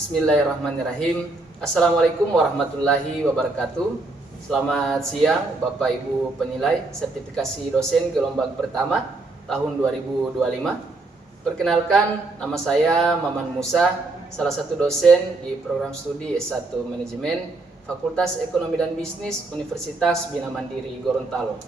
Bismillahirrahmanirrahim. Assalamualaikum warahmatullahi wabarakatuh. Selamat siang Bapak Ibu penilai sertifikasi dosen gelombang pertama tahun 2025. Perkenalkan, nama saya Maman Musa, salah satu dosen di program studi S1 Manajemen Fakultas Ekonomi dan Bisnis Universitas Bina Mandiri Gorontalo.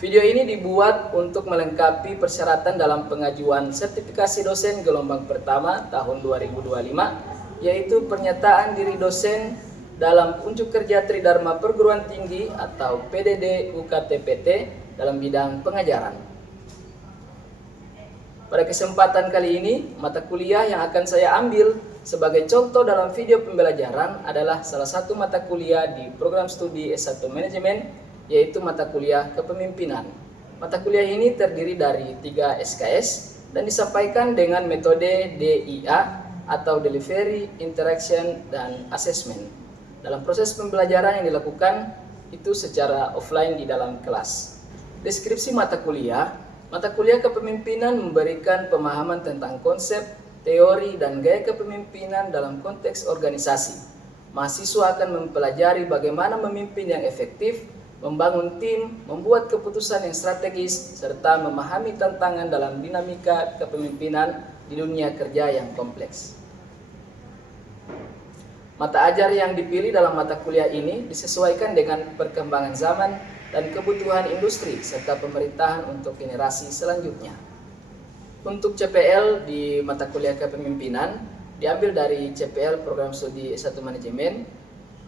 Video ini dibuat untuk melengkapi persyaratan dalam pengajuan sertifikasi dosen gelombang pertama tahun 2025, yaitu pernyataan diri dosen dalam unjuk kerja Tridharma Perguruan Tinggi atau PDD UKT-PT dalam bidang pengajaran. Pada kesempatan kali ini, mata kuliah yang akan saya ambil sebagai contoh dalam video pembelajaran adalah salah satu mata kuliah di program studi S1 Manajemen, yaitu mata kuliah kepemimpinan. Mata kuliah ini terdiri dari 3 SKS dan disampaikan dengan metode DIA atau Delivery, Interaction, dan Assessment. Dalam proses pembelajaran yang dilakukan itu secara offline di dalam kelas. Deskripsi mata kuliah kepemimpinan memberikan pemahaman tentang konsep, teori, dan gaya kepemimpinan dalam konteks organisasi. Mahasiswa akan mempelajari bagaimana memimpin yang efektif, membangun tim, membuat keputusan yang strategis, serta memahami tantangan dalam dinamika kepemimpinan di dunia kerja yang kompleks. Mata ajar yang dipilih dalam mata kuliah ini disesuaikan dengan perkembangan zaman dan kebutuhan industri serta pemerintahan untuk generasi selanjutnya. Untuk CPL di mata kuliah kepemimpinan diambil dari CPL program studi S1 Manajemen.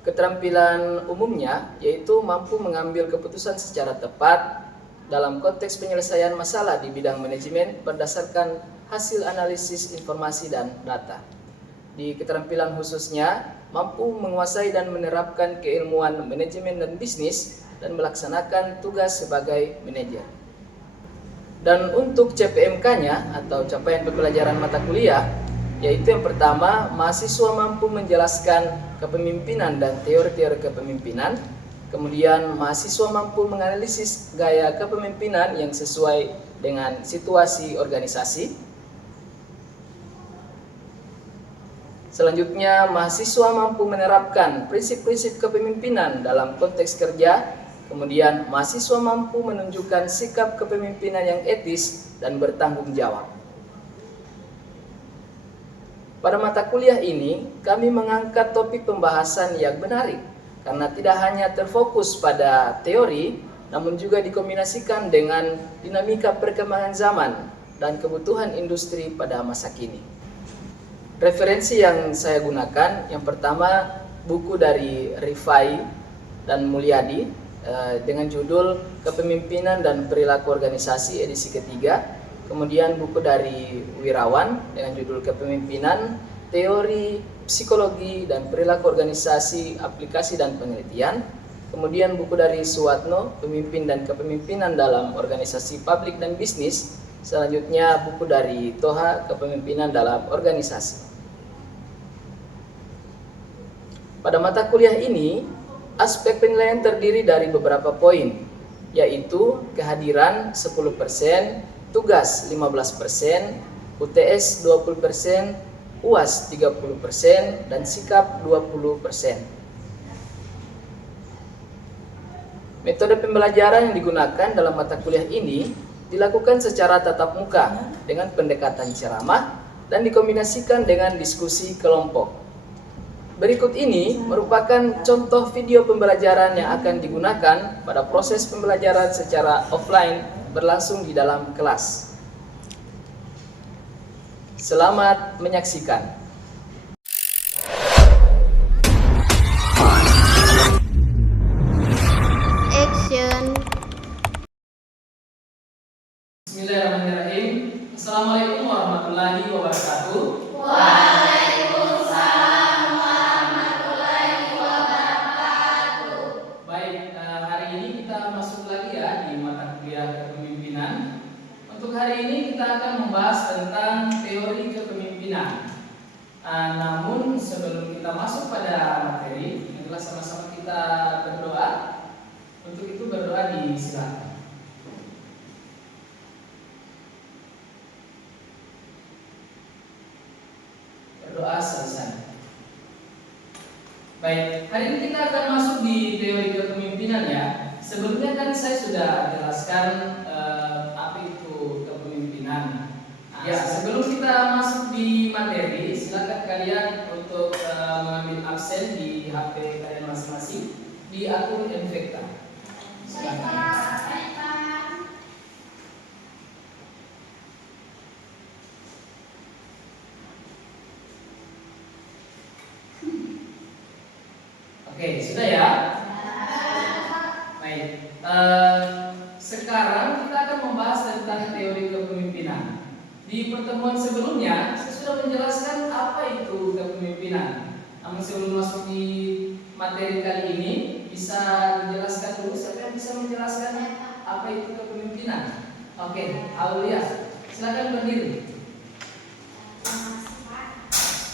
Keterampilan umumnya yaitu mampu mengambil keputusan secara tepat dalam konteks penyelesaian masalah di bidang manajemen berdasarkan hasil analisis informasi dan data. Di keterampilan khususnya, mampu menguasai dan menerapkan keilmuan manajemen dan bisnis dan melaksanakan tugas sebagai manajer. Dan untuk CPMK-nya atau capaian pembelajaran mata kuliah, yaitu yang pertama, mahasiswa mampu menjelaskan kepemimpinan dan teori-teori kepemimpinan. Kemudian mahasiswa mampu menganalisis gaya kepemimpinan yang sesuai dengan situasi organisasi. Selanjutnya, mahasiswa mampu menerapkan prinsip-prinsip kepemimpinan dalam konteks kerja. Kemudian mahasiswa mampu menunjukkan sikap kepemimpinan yang etis dan bertanggung jawab. Pada mata kuliah ini, kami mengangkat topik pembahasan yang menarik karena tidak hanya terfokus pada teori, namun juga dikombinasikan dengan dinamika perkembangan zaman dan kebutuhan industri pada masa kini. Referensi yang saya gunakan, yang pertama buku dari Rifai dan Mulyadi dengan judul Kepemimpinan dan Perilaku Organisasi edisi ketiga. Kemudian buku dari Wirawan dengan judul Kepemimpinan, Teori, Psikologi, dan Perilaku Organisasi, Aplikasi dan Penelitian. Kemudian buku dari Suwatno, Pemimpin dan Kepemimpinan dalam Organisasi Publik dan Bisnis. Selanjutnya buku dari Toha, Kepemimpinan dalam Organisasi. Pada mata kuliah ini, aspek penilaian terdiri dari beberapa poin, yaitu kehadiran 10%, tugas 15%, UTS 20%, UAS 30%, dan sikap 20%. Metode pembelajaran yang digunakan dalam mata kuliah ini dilakukan secara tatap muka dengan pendekatan ceramah dan dikombinasikan dengan diskusi kelompok. Berikut ini merupakan contoh video pembelajaran yang akan digunakan pada proses pembelajaran secara offline berlangsung di dalam kelas. Selamat menyaksikan. Action. Bismillahirrahmanirrahim. Assalamualaikum warahmatullahi wabarakatuh. Waalaikumsalam warahmatullahi wabarakatuh. Baik, hari ini kita masuk lagi ya di mata kuliah kepemimpinan. Untuk hari ini kita akan membahas tentang teori kepemimpinan. Namun sebelum kita masuk pada materi, marilah sama-sama kita berdoa. Untuk itu berdoa disilakan. Berdoa selesai. Baik, hari ini kita akan masuk di teori kepemimpinan ya. Sebelumnya kan saya sudah jelaskan apa itu kepemimpinan. Ya, sebelum kita masuk di materi, silakan kalian untuk mengambil absen di HP kalian masing-masing di akun Invekta. Silakan. Oke, sudah ya? Baik. Sekarang kita akan membahas tentang teori kepemimpinan. Di pertemuan sebelumnya, saya sudah menjelaskan apa itu kepemimpinan. Namun sebelum masuk di materi kali ini, bisa dijelaskan dulu. Siapa yang bisa menjelaskan apa itu kepemimpinan? Oke, Aulia, silakan berdiri.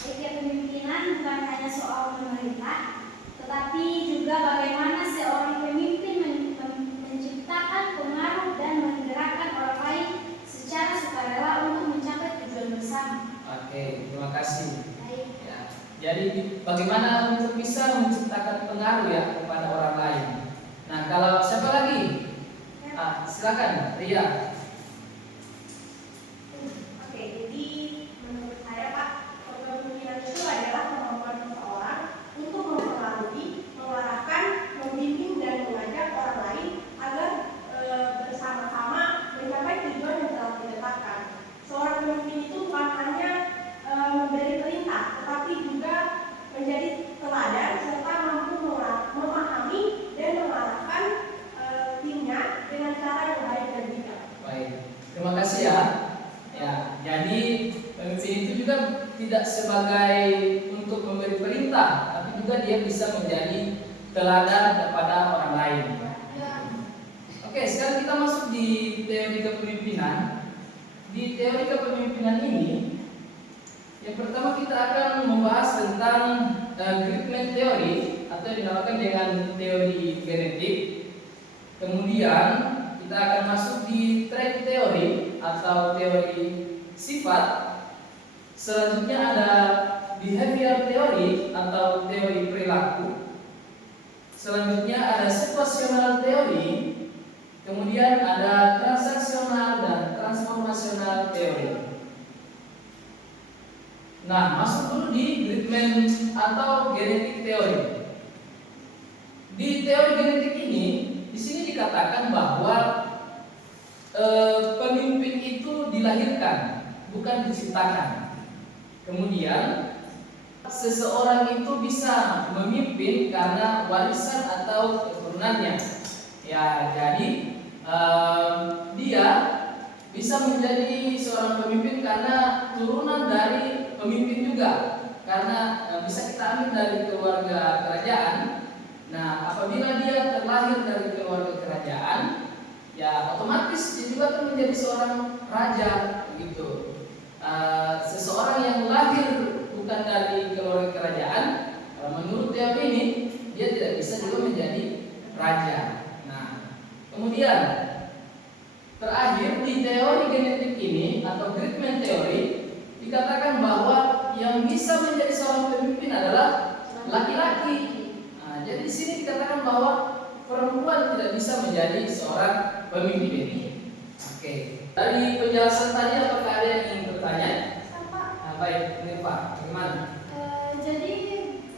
Kepemimpinan bukan hanya soal memerintah, tetapi juga bagaimana seorang pemimpin menciptakan pengaruh dan menggerakkan orang lain secara sukarela untuk mencapai tujuan bersama. Oke, terima kasih. Baik. Ya, jadi bagaimana untuk bisa menciptakan pengaruh ya kepada orang lain. Nah, kalau siapa lagi? Silakan, Ria. Oke, jadi menurut saya Pak, kepemimpinan itu adalah kemampuan seseorang untuk mempengaruhi, mengarahkan, membimbing dan mengajak orang lain agar bersama-sama mencapai tujuan yang telah ditetapkan. Seorang pemimpin itu bukan hanya memberi perintah, tetapi juga menjadi teladan serta mampu memahami dan mengarahkan timnya dengan cara yang baik dan bijak. Baik, terima kasih ya. Ya, jadi pemimpin itu juga tidak sebagai untuk memberi perintah, tapi juga dia bisa menjadi teladan kepada orang lain. Oke, sekarang kita masuk di teori kepemimpinan. Di teori kepemimpinan ini, yang pertama kita akan membahas tentang Greatman Theory atau dinamakan dengan teori genetik. Kemudian kita akan masuk di trait theory atau teori sifat. Selanjutnya ada behavior theory atau teori perilaku. Selanjutnya ada situational theory. Kemudian ada transaksional dan transformational theory. Nah, masuk dulu di Greatman atau genetic theory. Di teori genetik ini, di sini dikatakan bahwa pemimpin itu dilahirkan, bukan diciptakan. Kemudian seseorang itu bisa memimpin karena warisan atau keturunannya. Ya, jadi dia bisa menjadi seorang pemimpin karena turunan dari pemimpin juga. Karena bisa kita ambil dari keluarga kerajaan. Nah, apabila dia terlahir dari keluarga kerajaan, ya otomatis dia juga akan menjadi seorang raja, begitu. Seseorang yang lahir bukan dari keluarga kerajaan, menurut teori ini dia tidak bisa juga menjadi raja. Nah, kemudian terakhir di teori genetik ini atau Greatman Theory dikatakan bahwa yang bisa menjadi seorang pemimpin adalah laki-laki. Jadi di sini dikatakan bahwa perempuan tidak bisa menjadi seorang pemimpin ini. Oke. Dari penjelasan tadi apakah ada yang ingin bertanya? Baik, ini Pak, bagaimana? Jadi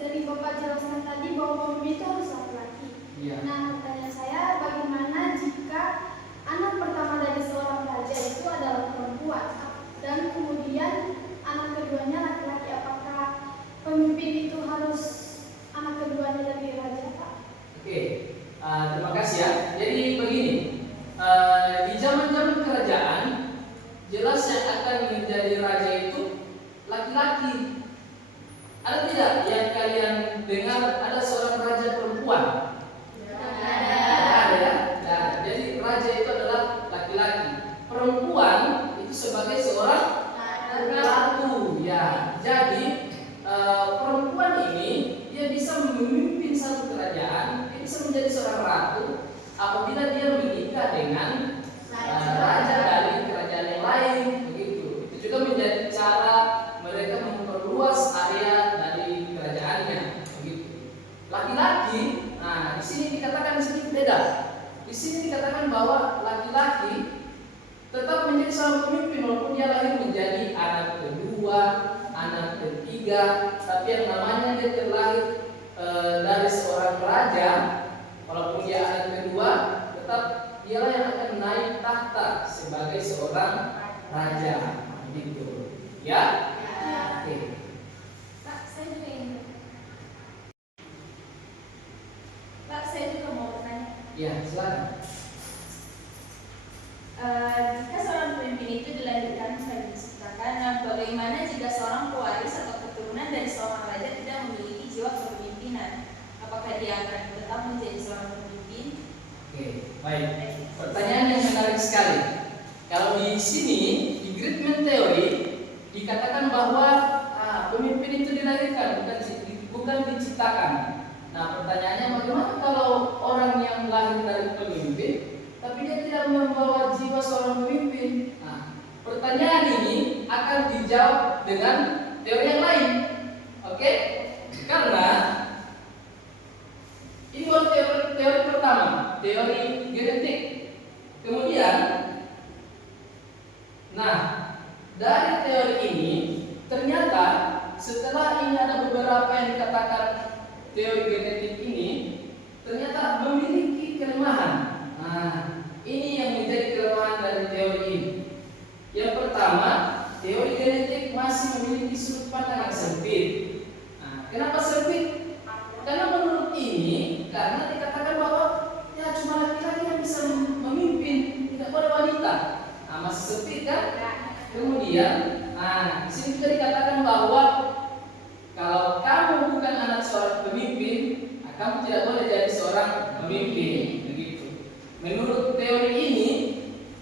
dari Bapak jelaskan tadi bahwa pemimpin itu harus laki-laki. Iya. Nah, pertanyaan saya, bagaimana jika anak pertama dari seorang raja itu adalah perempuan dan kemudian anak keduanya laki-laki? Apakah pemimpin itu harus anak keduanya dari raja, Pak? Oke, terima kasih ya. Jadi begini, di zaman-zaman kerajaan jelas yang akan menjadi raja itu laki-laki. Ada tidak yang kalian dengar ada seorang raja perempuan? Ada ya. Nah, jadi raja itu adalah laki-laki. Perempuan itu sebagai seorang ratu. Ya, jadi perempuan ini dia bisa memimpin satu kerajaan, dia bisa menjadi seorang ratu apabila dia menikah dengan raja dari kerajaan yang lain, begitu. Itu juga menjadi cara mereka memperluas area dari kerajaannya, begitu. namanya dia terlahir dari seorang raja, walaupun dia anak kedua, tetap dialah yang akan naik tahta sebagai seorang raja, gitu. Ya? Oke. Kak, saya juga ingin. Kak, saya juga mau bertanya. Ya, silakan. Jika seorang pemimpin itu dilahirkan sebagai diciptakan, nah bagaimana jika seorang pewaris atau keturunan dari seorang raja tidak memiliki jiwa kepemimpinan? Apakah dia akan tetap menjadi seorang pemimpin? Oke, baik. Pertanyaan yang menarik sekali. Kalau di sini di Greatman Theory dikatakan bahwa pemimpin itu dilahirkan, bukan diciptakan. Nah, pertanyaannya bagaimana kalau orang yang lahir dari pemimpin, tapi dia tidak membawa jiwa seorang pemimpin? Nah, pertanyaan ini akan dijawab dengan teori yang lain. Oke? Karena ini baru teori pertama, teori genetik. Kemudian, nah, dari teori ini ternyata setelah ini ada beberapa yang dikatakan teori genetik ini ternyata memiliki kelemahan. Nah, ini yang menjadi kelemahan dari teori ini. Yang pertama, teori genetik masih memiliki sudut pandang yang sempit. Nah, kenapa sempit? Karena menurut ini, karena dikatakan bahwa ya cuma laki-laki yang bisa memimpin, tidak boleh wanita. Nah, masih sempit kan? Kemudian, di sini juga dikatakan bahwa kalau kamu bukan anak seorang pemimpin, kamu tidak boleh jadi seorang pemimpin. Begitu. Menurut teori ini,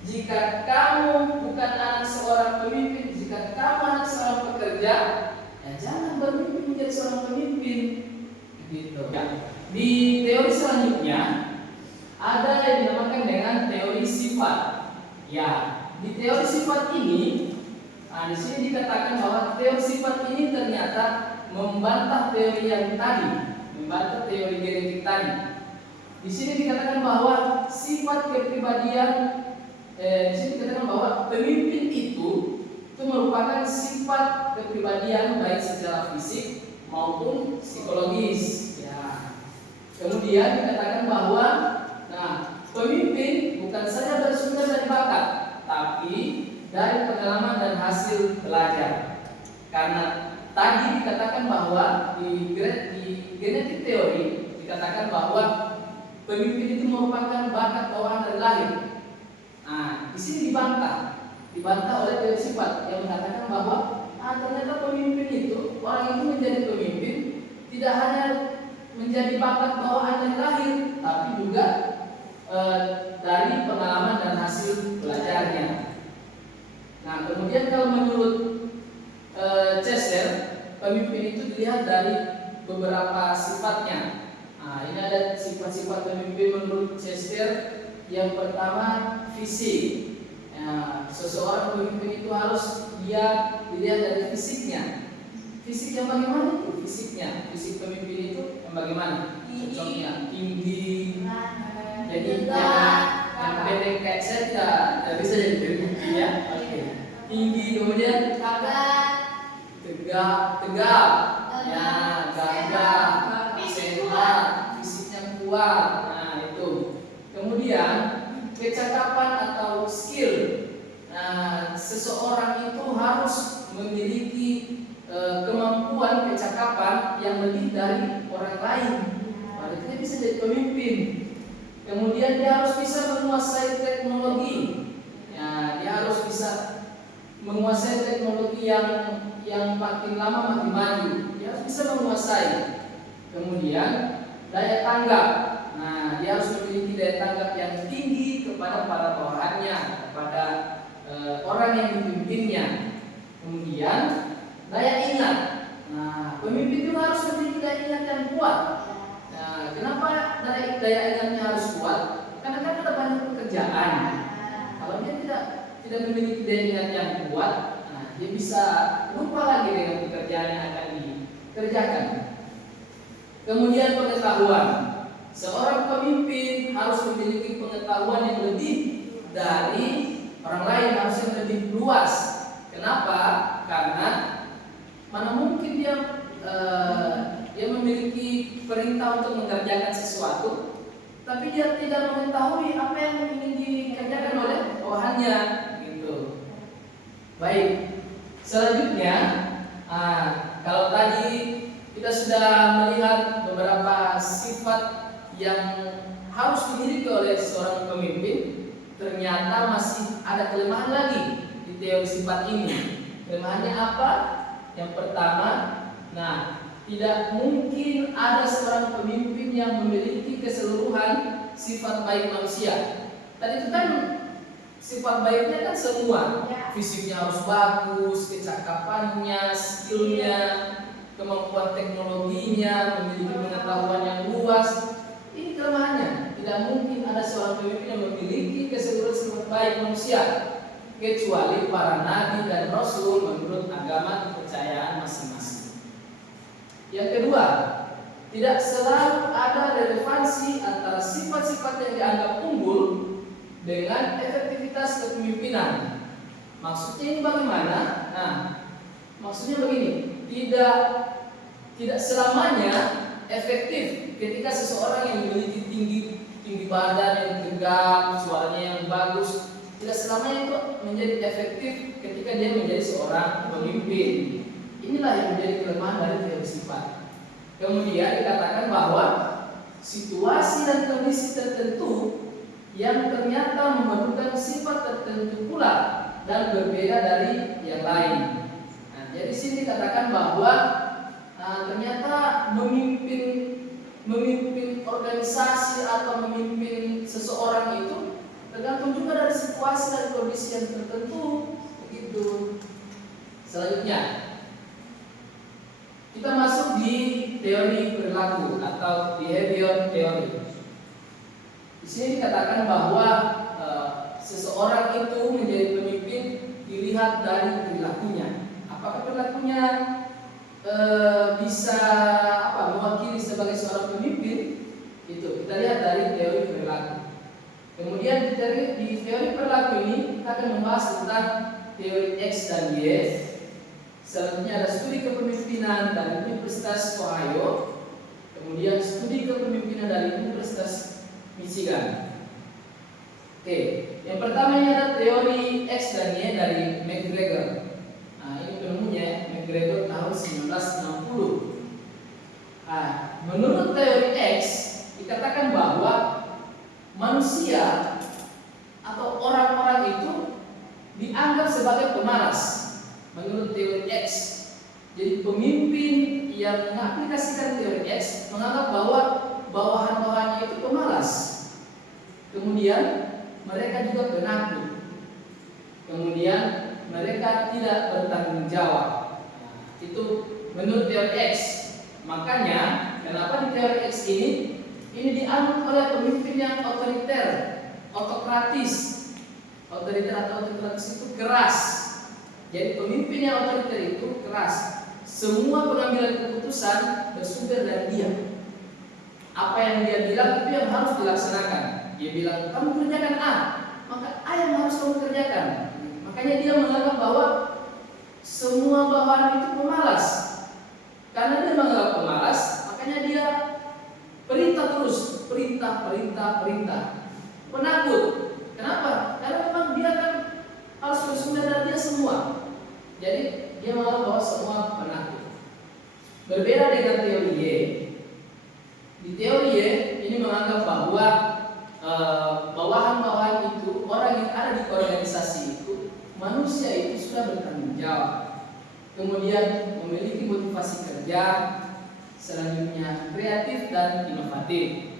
jika kamu bukan anak seorang pemimpin, jika kamu anak seorang pekerja, ya jangan bermimpi menjadi seorang pemimpin. Gitu. Ya. Di teori selanjutnya ada yang dinamakan dengan teori sifat. Ya, di teori sifat ini, di sini dikatakan bahwa teori sifat ini ternyata membantah teori yang tadi, membantah teori genetik tadi. Di sini dikatakan bahwa sifat kepribadian, di sini dikatakan bahwa pemimpin itu merupakan sifat kepribadian baik secara fisik maupun psikologis. Ya. Kemudian dikatakan bahwa, pemimpin bukan saja bersumber dari bakat, tapi dari pengalaman dan hasil belajar. Karena tadi dikatakan bahwa di genetik teori dikatakan bahwa pemimpin itu merupakan bakat bawaan dari lahir. Nah, di sini dibantah oleh teori sifat yang mengatakan bahwa ternyata pemimpin itu, orang itu menjadi pemimpin tidak hanya menjadi bakat bawaan dari lahir, tapi juga dari pengalaman dan hasil belajarnya. Nah, kemudian kalau menurut Chester, pemimpin itu dilihat dari beberapa sifatnya. Nah, ini ada sifat-sifat pemimpin menurut Chester. Yang pertama, fisik. Ya, seseorang pemimpin itu harus dia dilihat dari fisiknya. Fisik yang bagaimana itu? Fisiknya, fisik pemimpin itu yang bagaimana? Contohnya tinggi. Jadi yang pendek kayak saya tidak bisa jadi pemimpin ya. Oke. Tinggi, kemudian tegap, ya, gagah, sehat, fisiknya kuat. Nah, itu. Kemudian kecakapan atau skill. Nah, seseorang itu harus memiliki kemampuan kecakapan yang lebih dari orang lain. Nah, dia bisa jadi pemimpin. Kemudian dia harus bisa menguasai teknologi. Ya, dia harus bisa menguasai teknologi yang makin lama makin maju. Dia harus bisa menguasai. Kemudian daya tanggap. Nah, dia harus memiliki daya tanggap yang tinggi kepada para bawahannya, kepada orang yang dipimpinnya. Kemudian daya ingat. Nah, pemimpin itu harus memiliki daya ingat yang kuat. Nah, kenapa daya ingatnya harus kuat? Karena kan ada banyak pekerjaan. Kalau dia tidak memiliki daya ingat yang kuat, dia bisa lupa lagi dengan pekerjaan yang akan dikerjakan. Kemudian pengetahuan. Seorang pemimpin harus memiliki pengetahuan yang lebih dari orang lain, harus yang lebih luas. Kenapa? Karena mana mungkin dia dia memiliki perintah untuk mengerjakan sesuatu, tapi dia tidak mengetahui apa yang ingin dikerjakan oleh bawahannya, gitu. Baik, selanjutnya, kalau tadi kita sudah melihat beberapa sifat yang harus dimiliki oleh seorang pemimpin, ternyata masih ada kelemahan lagi di teori sifat ini. Kelemahannya apa? Yang pertama, tidak mungkin ada seorang pemimpin yang memiliki keseluruhan sifat baik manusia. Tadi itu kan sifat baiknya kan semua, fisiknya harus bagus, kecakapannya, skillnya, kemampuan teknologinya, memiliki pengetahuan yang luas. Ini kelemahannya. Tidak mungkin ada seorang pemimpin yang memiliki keseluruhan sifat baik manusia, kecuali para nabi dan rasul menurut agama kepercayaan masing-masing. Yang kedua, tidak selalu ada relevansi antara sifat-sifat yang dianggap unggul dengan efektivitas kepemimpinan. Maksudnya ini bagaimana? Maksudnya begini, tidak selamanya efektif ketika seseorang yang memiliki tinggi badan yang tegap, suaranya yang bagus, tidak selamanya itu menjadi efektif ketika dia menjadi seorang pemimpin. Inilah yang menjadi kelemahan dari teori sifat. Kemudian dikatakan bahwa situasi dan kondisi tertentu yang ternyata memerlukan sifat tertentu pula dan berbeda dari yang lain. Jadi sini dikatakan bahwa ternyata memimpin organisasi atau memimpin seseorang itu tergantung juga dari situasi dan kondisi yang tertentu, begitu. Selanjutnya, kita masuk di teori perilaku atau behavior theory. Di sini dikatakan bahwa seseorang itu menjadi pemimpin dilihat dari perilakunya. Apakah perilakunya bisa mewakili sebagai seorang pemimpin? Itu kita lihat dari teori perilaku. Kemudian di teori perilaku ini kita akan membahas tentang teori X dan Y. Selanjutnya ada studi kepemimpinan dari Universitas Ohio, kemudian studi kepemimpinan dari Universitas Michigan. Oke, yang pertama ini ada teori X dan Y dari McGregor. Ini penemunya McGregor tahun 1960. Menurut teori X dikatakan bahwa manusia atau orang-orang itu dianggap sebagai pemalas. Menurut teori X, jadi pemimpin yang mengaplikasikan teori X menganggap bahwa bawahan-bawahannya itu pemalas. Kemudian mereka juga penakut. Kemudian mereka tidak bertanggung jawab. Itu menurut teori X. Makanya kenapa di teori X ini dianut oleh pemimpin yang otoriter, autokratis. Otoriter atau autokratis itu keras. Jadi pemimpin yang otoriter itu keras. Semua pengambilan keputusan bersumber dari dia. Apa yang dia bilang itu yang harus dilaksanakan. Dia bilang kamu kerjakan A, maka A yang harus kamu kerjakan. Makanya dia menganggap bahwa semua bawahan itu pemalas. Karena dia menganggap pemalas, makanya dia perintah terus, perintah. Penakut. Kenapa? Karena memang dia kan harus bersumber dari dia semua. Jadi dia menganggap bahwa semua penakut. Berbeda dengan teori Y. Di teori Y ini menganggap bahwa bawahan-bawahan itu, orang yang ada di organisasi itu, manusia itu sudah bertanggung jawab. Kemudian memiliki motivasi kerja, selanjutnya kreatif dan inovatif.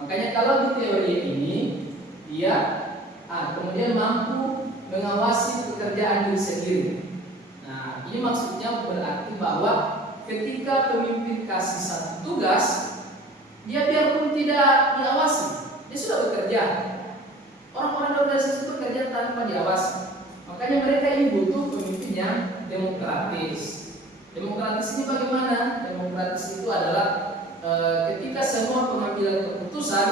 Makanya kalau di teori ini dia kemudian mampu mengawasi pekerjaan diri sendiri. Nah, ini maksudnya berarti bahwa ketika pemimpin kasih satu tugas, dia biarpun tidak diawasi, dia sudah bekerja. Orang-orang organisasi itu bekerja tanpa diawasi. Makanya mereka ini butuh pemimpin yang demokratis. Demokratis ini bagaimana? Demokratis itu adalah ketika semua pengambilan keputusan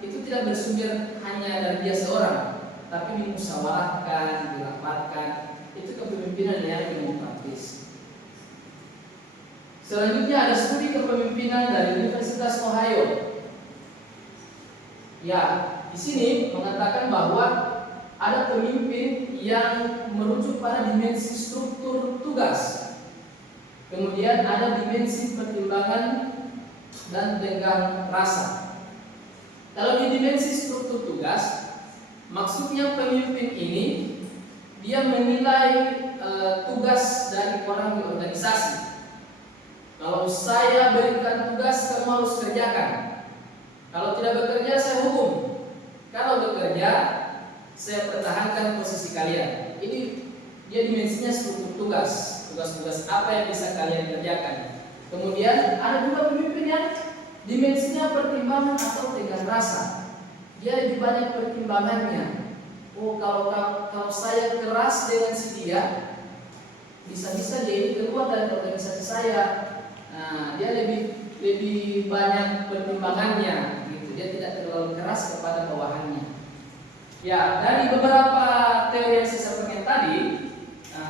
itu tidak bersumber hanya dari dia seorang, tapi dimusyawarahkan, dirapatkan. Itu kepemimpinan yang demokratis. Selanjutnya ada studi kepemimpinan dari Universitas Ohio. Ya, di sini mengatakan bahwa ada pemimpin yang merujuk pada dimensi struktur tugas. Kemudian ada dimensi pertimbangan dan tenggang rasa. Kalau di dimensi struktur tugas, maksudnya pemimpin ini dia menilai tugas dari orang di organisasi. Kalau saya berikan tugas, kamu harus kerjakan. Kalau tidak bekerja, saya hukum. Kalau bekerja, saya pertahankan posisi kalian. Ini dia dimensinya struktur tugas. Tugas-tugas apa yang bisa kalian kerjakan. Kemudian ada juga pemimpin yang dimensinya pertimbangan atau tenggang rasa. Dia lebih banyak pertimbangannya. Oh, kalau saya keras dengan si dia, bisa-bisa dia ini keluar dari organisasi saya. Nah, dia lebih banyak pertimbangannya, gitu. Dia tidak terlalu keras kepada bawahannya. Ya, dari beberapa teori yang saya sampaikan tadi,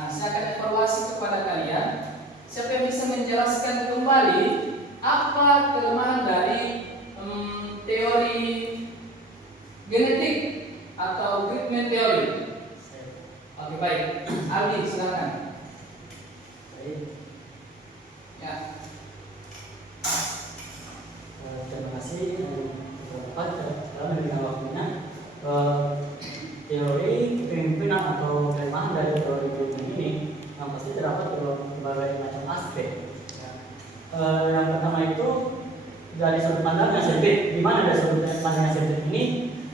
saya akan evaluasi kepada kalian. Siapa yang bisa menjelaskan kembali apa kelemahan dari teori genetik atau Goodman teori? Oke, baik. Aldi, silakan. Baik. Ya. Terima kasih dalam memberikan waktunya. Teori kepemimpinan atau kelemahan dari teori Goodman ini yang pasti terdapat berbagai macam aspek. Yang pertama itu dari sudut pandang yang sempit. Di mana dari sudut pandang yang sempit ini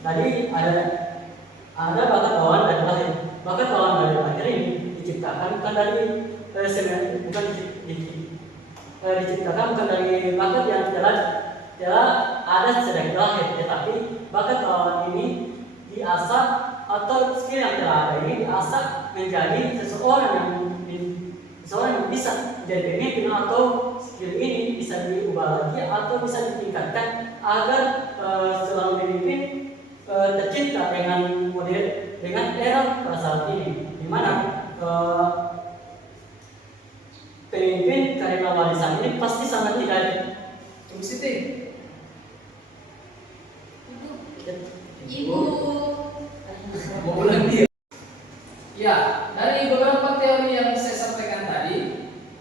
tadi ada bakat bawaan dari lahir. Bakat bawaan dari lahir ini diciptakan bukan dari diciptakan bukan dari bakat yang telah ada sejak lahir, tetapi bakat bawaan ini diasah atau skill yang telah ada ini diasah menjadi seseorang yang bisa menjadi pemimpin, atau skill ini bisa diubah lagi atau bisa ditingkatkan agar seorang pemimpin tercipta dengan era pada saat ini, di mana pemimpin karena warisan ini pasti sangat tidak. Ibu Siti. Ibu. Mau ulang dia. Ya, dari beberapa teori yang saya sampaikan tadi,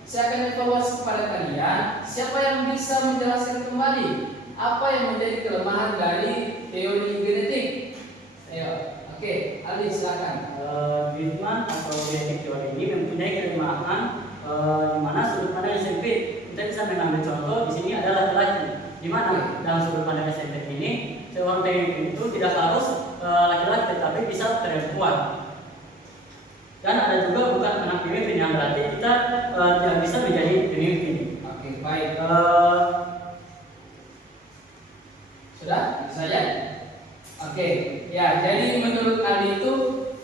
saya akan evaluasi kepada kalian. Siapa yang bisa menjelaskan kembali apa yang menjadi kelemahan dari teori genetik? Ayo, oke, Ali silakan. Goodman atau genetik teori ini mempunyai kelemahan di mana sudut pandang yang sempit. Kita bisa mengambil contoh di sini adalah laki-laki, di mana dalam sudut pandang yang sempit ini seorang pemimpin itu tidak harus laki-laki tetapi bisa perempuan. Dan ada juga bukan anak pemimpin yang berarti kita tidak bisa menjadi pemimpin. Oke, baik. Sudah? Itu saja? Oke, ya, jadi menurut Ali itu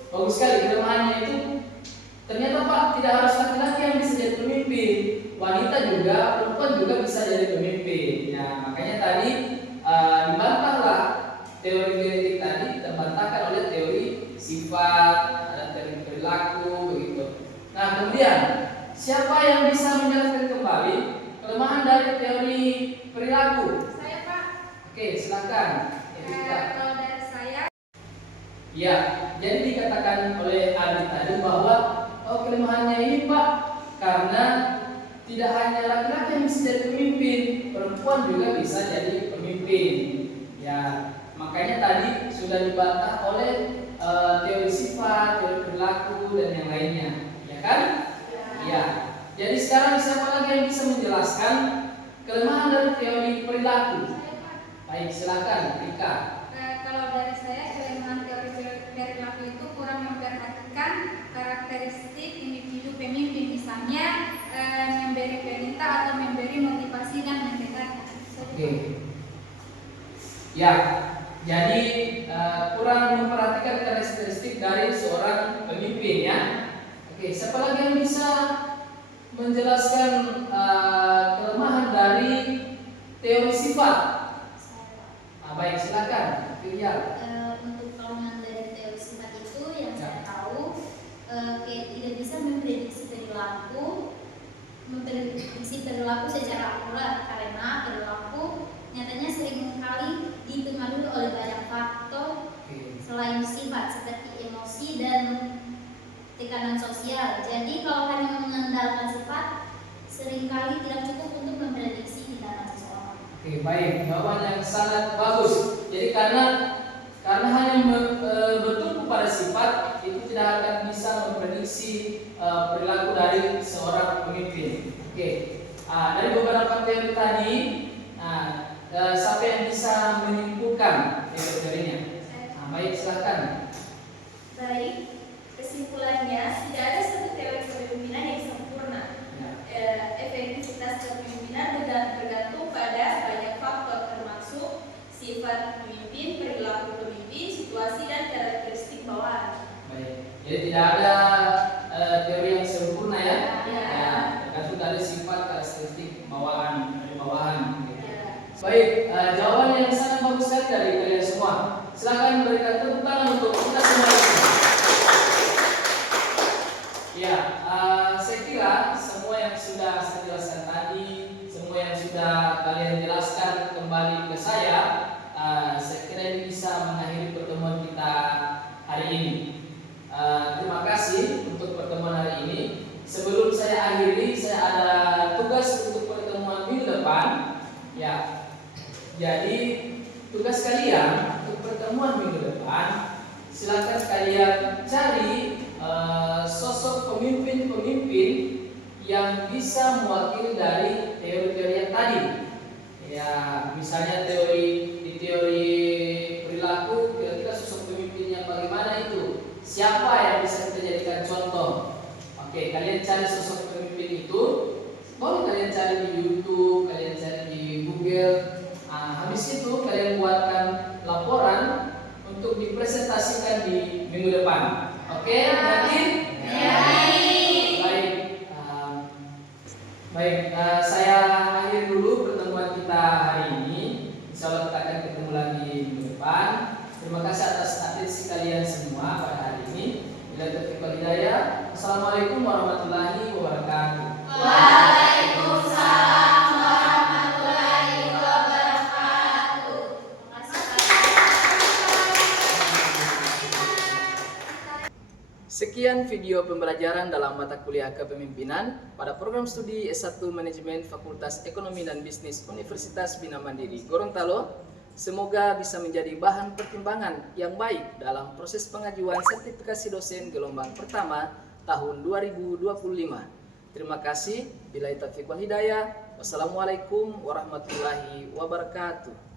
bagus sekali kelemahannya itu. Ternyata Pak, tidak harus laki-laki yang bisa jadi pemimpin, wanita juga, perempuan juga bisa jadi pemimpin. Ya, makanya tadi dibantahlah teori genetik tadi, terbantahkan oleh teori sifat, ada teori perilaku, begitu. Nah, kemudian siapa yang bisa menjelaskan kembali kelemahan dari teori perilaku? Saya, Pak. Oke, silakan. Kalau dari saya, Ya, jadi dikatakan oleh Adi tadi bahwa kelemahannya ini Pak, karena tidak hanya laki-laki yang bisa jadi pemimpin, perempuan juga bisa jadi pemimpin. Ya, makanya tadi sudah dibantah oleh teori sifat, teori perilaku dan yang lainnya, ya kan? Ya. Jadi sekarang siapa lagi yang bisa menjelaskan kelemahan dari teori perilaku? Baik, silakan, Rika. Kalau dari saya, kelemahan teori perilaku itu kurang memperhatikan karakteristik individu pemimpin, misalnya memberi perintah atau memberi motivasi dan mendengarkan. Oke. Ya, jadi kurang memperhatikan karakteristik dari seorang pemimpin ya. Oke, siapa lagi yang bisa menjelaskan kelemahan dari teori sifat? Baik, silakan. Iya. Untuk kelemahan dari teori sifat itu yang saya tahu tidak bisa memprediksi perilaku, memprediksi perilaku secara akurat karena perilaku nyatanya seringkali dipengaruhi oleh banyak faktor selain sifat seperti emosi dan tekanan sosial. Jadi kalau hanya mengandalkan sifat seringkali tidak cukup untuk memprediksi tindakan seseorang. Oke, baik, jawaban yang sangat bagus. Jadi karena hanya bertumpu pada sifat itu tidak akan bisa memprediksi perilaku dari seorang pemimpin. Oke, dari beberapa teori tadi, siapa yang bisa menyimpulkan teori-teorinya? Baik, silakan. Baik, kesimpulannya tidak ada satu teori kepemimpinan yang sempurna. Efektivitas kepemimpinan bergantung pada banyak faktor termasuk sifat pemimpin, perilaku pemimpin, situasi dan karakteristik bawahan. Baik, jadi tidak ada teori yang sempurna ya. Tergantung dari sifat karakteristik bawahan. Baik, jawaban yang sangat bagus sekali dari kalian semua. Silakan berikan tepuk tangan untuk kita semua. Ya, saya kira semua yang sudah saya jelaskan tadi, semua yang sudah kalian jelaskan kembali ke saya kira ini bisa mengakhiri pertemuan kita hari ini. Terima kasih untuk pertemuan hari ini. Sebelum saya akhiri, saya ada tugas untuk pertemuan minggu depan. Ya, jadi tugas kalian untuk pertemuan minggu depan, silakan kalian cari sosok pemimpin-pemimpin yang bisa mewakili dari teori-teori yang tadi. Ya, misalnya di teori perilaku, kira-kira sosok pemimpin yang bagaimana itu? Siapa yang bisa kita jadikan contoh? Oke, kalian cari sosok pemimpin itu. Boleh kalian cari di YouTube, kalian cari di Google. Habis itu kalian buatkan laporan untuk dipresentasikan di minggu depan. Oke, yakin? Baik, saya akhiri dulu pertemuan kita hari ini. Insya Allah kita akan ketemu lagi minggu depan. Terima kasih atas atensi kalian semua pada hari ini. Bila taufiq wal hidayah. Assalamualaikum warahmatullahi wabarakatuh. Waalaikumsalam warahmatullahi wabarakatuh. Sekian video pembelajaran dalam mata kuliah kepemimpinan pada program studi S1 Manajemen Fakultas Ekonomi dan Bisnis Universitas Bina Mandiri Gorontalo. Semoga bisa menjadi bahan pertimbangan yang baik dalam proses pengajuan sertifikasi dosen gelombang pertama tahun 2025. Terima kasih. Billahi taufiq wal hidayah. Wassalamualaikum warahmatullahi wabarakatuh.